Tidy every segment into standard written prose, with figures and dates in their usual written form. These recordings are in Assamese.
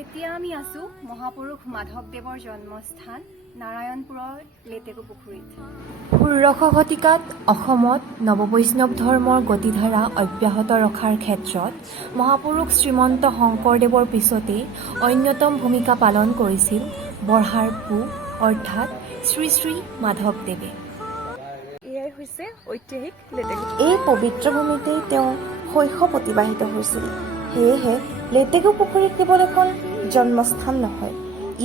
এতিয়া আমি আছোঁ মহাপুৰুষ মাধৱদেৱৰ জন্মস্থান নাৰায়ণপুৰৰ লেটেকু পুখুৰীত। ১৬০০ শতিকাত অসমত নৱবৈষ্ণৱ ধৰ্মৰ গতিধাৰা অব্যাহত ৰখাৰ ক্ষেত্ৰত মহাপুৰুষ শ্ৰীমন্ত শংকৰদেৱৰ পিছতেই অন্যতম ভূমিকা পালন কৰিছিল বৰহাৰ পু অৰ্থাৎ শ্ৰী শ্ৰী মাধৱদেৱে। এয়াই হৈছে ঐতিহাসিক লেটেকু। এই পবিত্ৰ ভূমিতেই তেওঁ শৈশৱ অতিবাহিত হৈছিল। সেয়েহে লেটেকু পুখুৰী কেৱল এখন জন্মস্থান নহয়,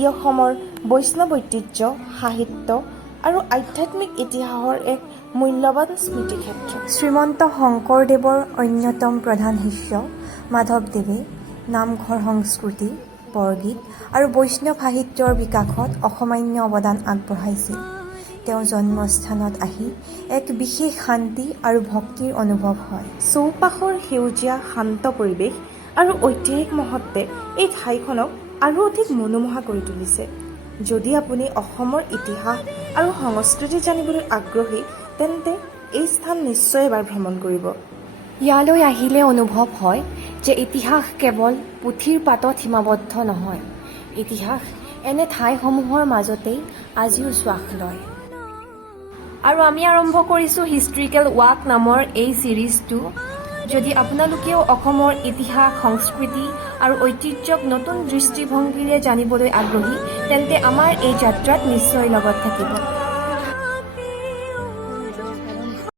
ই অসমৰ বৈষ্ণৱ ঐতিহ্য, সাহিত্য আৰু আধ্যাত্মিক ইতিহাসৰ এক মূল্যৱান স্মৃতিক্ষেত্ৰ। শ্ৰীমন্ত শংকৰদেৱৰ অন্যতম প্ৰধান শিষ্য মাধৱদেৱে নামঘৰ সংস্কৃতি, বৰগীত আৰু বৈষ্ণৱ সাহিত্যৰ বিকাশত অসামান্য অৱদান আগবঢ়াইছিল। তেওঁ জন্মস্থানত আহি এক বিশেষ শান্তি আৰু ভক্তিৰ অনুভৱ হয়। চৌপাশৰ সেউজীয়া শান্ত পৰিৱেশ আৰু ঐতিহাসিক মহত্বে এই ঠাইখনক আৰু অধিক মনোমোহা কৰি তুলিছে। যদি আপুনি অসমৰ ইতিহাস আৰু সংস্কৃতি জানিবলৈ আগ্ৰহী, তেন্তে এই স্থান নিশ্চয় এবাৰ ভ্ৰমণ কৰিব। ইয়ালৈ আহিলে অনুভৱ হয় যে ইতিহাস কেৱল পুথিৰ পাতত সীমাবদ্ধ নহয়, ইতিহাস এনে ঠাইসমূহৰ মাজতেই আজিও শ্বাস লয়। আৰু আমি আৰম্ভ কৰিছোঁ হিষ্ট্ৰিকেল ৱাক নামৰ এই ছিৰিজটো। যদি আপোনালোকেও অসমৰ ইতিহাস, সংস্কৃতি আৰু ঐতিহ্যক নতুন দৃষ্টিভংগীৰে জানিবলৈ আগ্ৰহী, তেন্তে আমাৰ এই যাত্ৰাত নিশ্চয় লগত থাকিব।